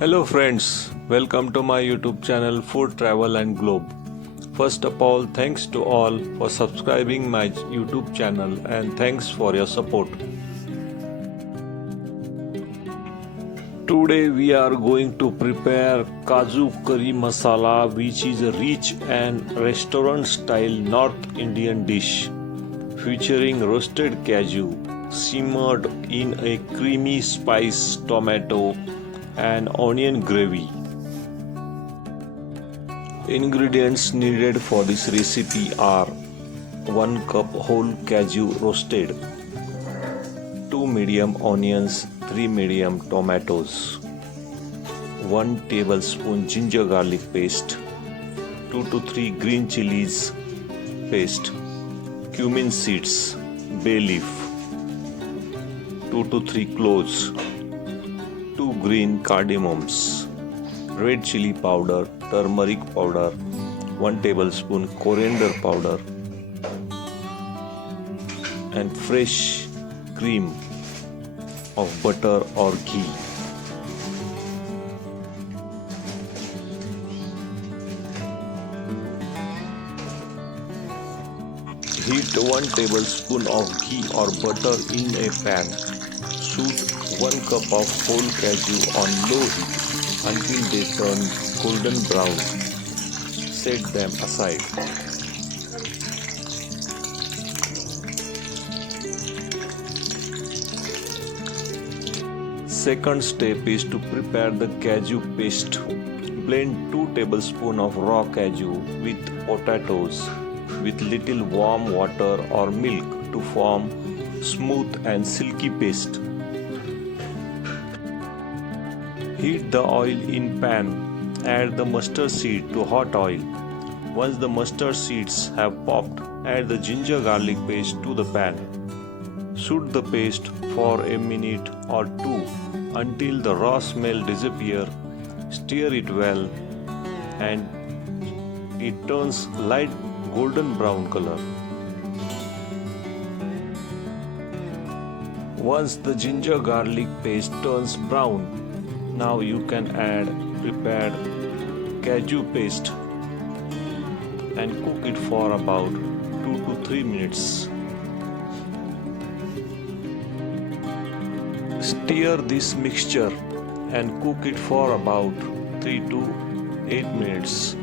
Hello friends, welcome to my YouTube channel Food Travel and Globe. First of all, thanks to all for subscribing my YouTube channel and thanks for your support. Today we are going to prepare Kaju Curry Masala, which is a rich and restaurant style North Indian dish featuring roasted cashew simmered in a creamy spice tomato and onion gravy. Ingredients needed for this recipe are 1 cup whole cashew roasted, 2 medium onions, 3 medium tomatoes, 1 tablespoon ginger garlic paste, 2 to 3 green chilies paste, cumin seeds, bay leaf, 2 to 3 cloves, 2 green cardamoms, red chili powder, turmeric powder, 1 tablespoon coriander powder, and fresh cream of butter or ghee. Heat 1 tablespoon of ghee or butter in a pan. Shoot 1 cup of whole cashew on low heat until they turn golden brown. Set them aside. Second step is to prepare the cashew paste. Blend 2 tablespoons of raw cashew with potatoes with little warm water or milk to form smooth and silky paste. Heat the oil in pan. Add the mustard seed to hot oil. Once the mustard seeds have popped, add the ginger garlic paste to the pan. Shoot the paste for a minute or two until the raw smell disappears. Stir it well and it turns light golden brown color. Once the ginger garlic paste turns brown, now you can add prepared cashew paste and cook it for about 2 to 3 minutes. Stir this mixture and cook it for about 3 to 8 minutes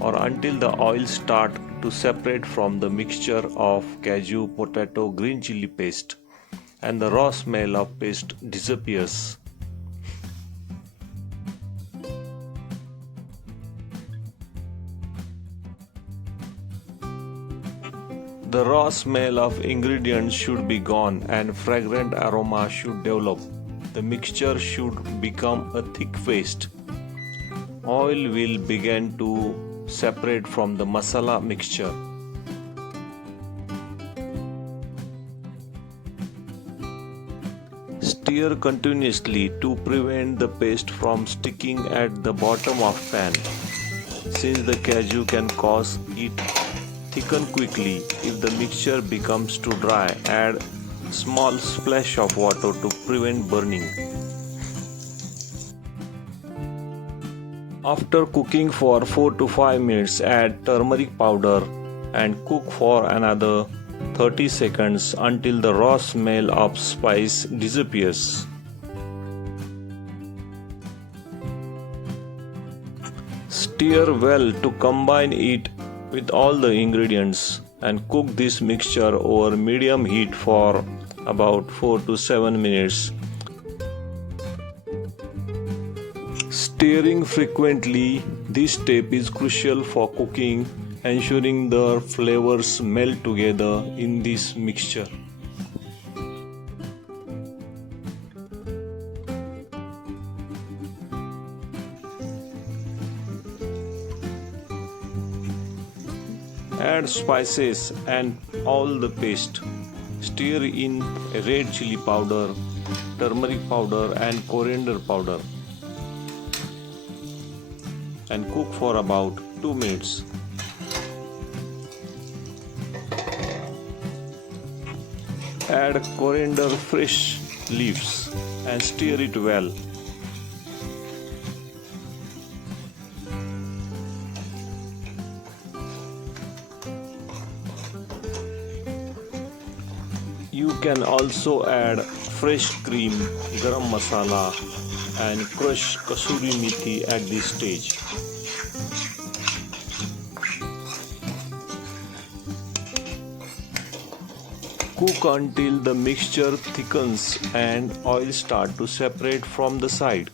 or until the oil start to separate from the mixture of cashew, potato, green chili paste and the raw smell of paste disappears. The raw smell of ingredients should be gone and fragrant aroma should develop. The mixture should become a thick paste. Oil will begin to separate from the masala mixture. Stir continuously to prevent the paste from sticking at the bottom of pan. Since the cashew can cause it thicken quickly, if the mixture becomes too dry, add small splash of water to prevent burning. After cooking for 4 to 5 minutes, add turmeric powder and cook for another 30 seconds until the raw smell of spice disappears. Stir well to combine it with all the ingredients and cook this mixture over medium heat for about 4 to 7 minutes. Stirring frequently, this step is crucial for cooking, ensuring the flavors melt together in this mixture. Add spices and all the paste. Stir in red chili powder, turmeric powder and coriander powder and cook for about 2 minutes. Add coriander fresh leaves and stir it well. You can also add fresh cream, garam masala and crushed kasuri methi at this stage. Cook until the mixture thickens and oil start to separate from the side.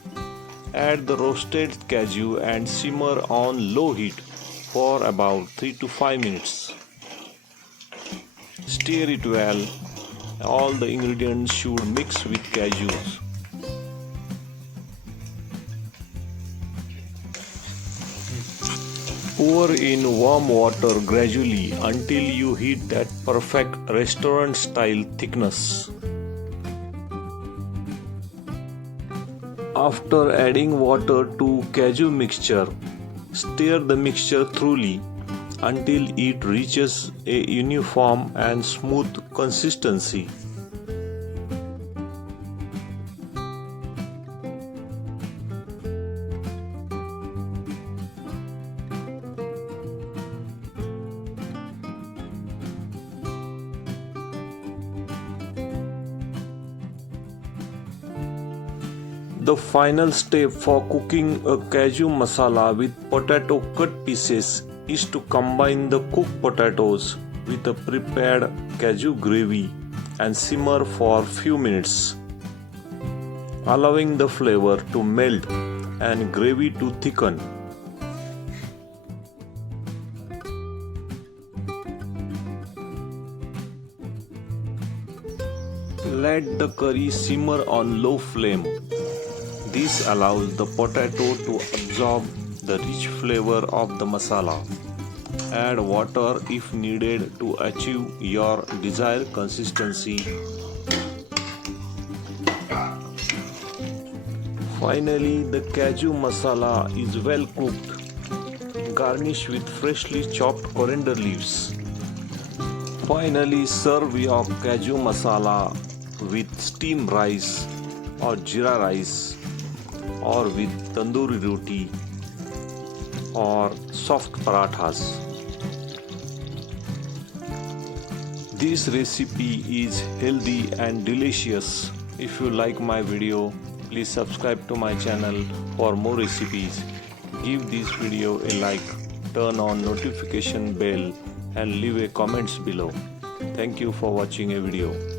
Add the roasted cashew and simmer on low heat for about 3 to 5 minutes. Stir it well. All the ingredients should mix with cashews. Pour in warm water gradually until you hit that perfect restaurant style thickness. After adding water to cashew mixture, stir the mixture thoroughly until it reaches a uniform and smooth consistency. The final step for cooking a cashew masala with potato cut pieces is to combine the cooked potatoes with the prepared cashew gravy and simmer for few minutes, allowing the flavor to melt and gravy to thicken. Let the curry simmer on low flame. This allows the potato to absorb the rich flavor of the masala. Add water if needed to achieve your desired consistency. Finally, the cashew masala is well cooked. Garnish with freshly chopped coriander leaves. Finally, serve your cashew masala with steamed rice or jeera rice, or with tandoori roti or soft parathas. This recipe is healthy and delicious. If you like my video, please subscribe to my channel for more recipes. Give this video a like, turn on notification bell and leave a comments below. Thank you for watching a video.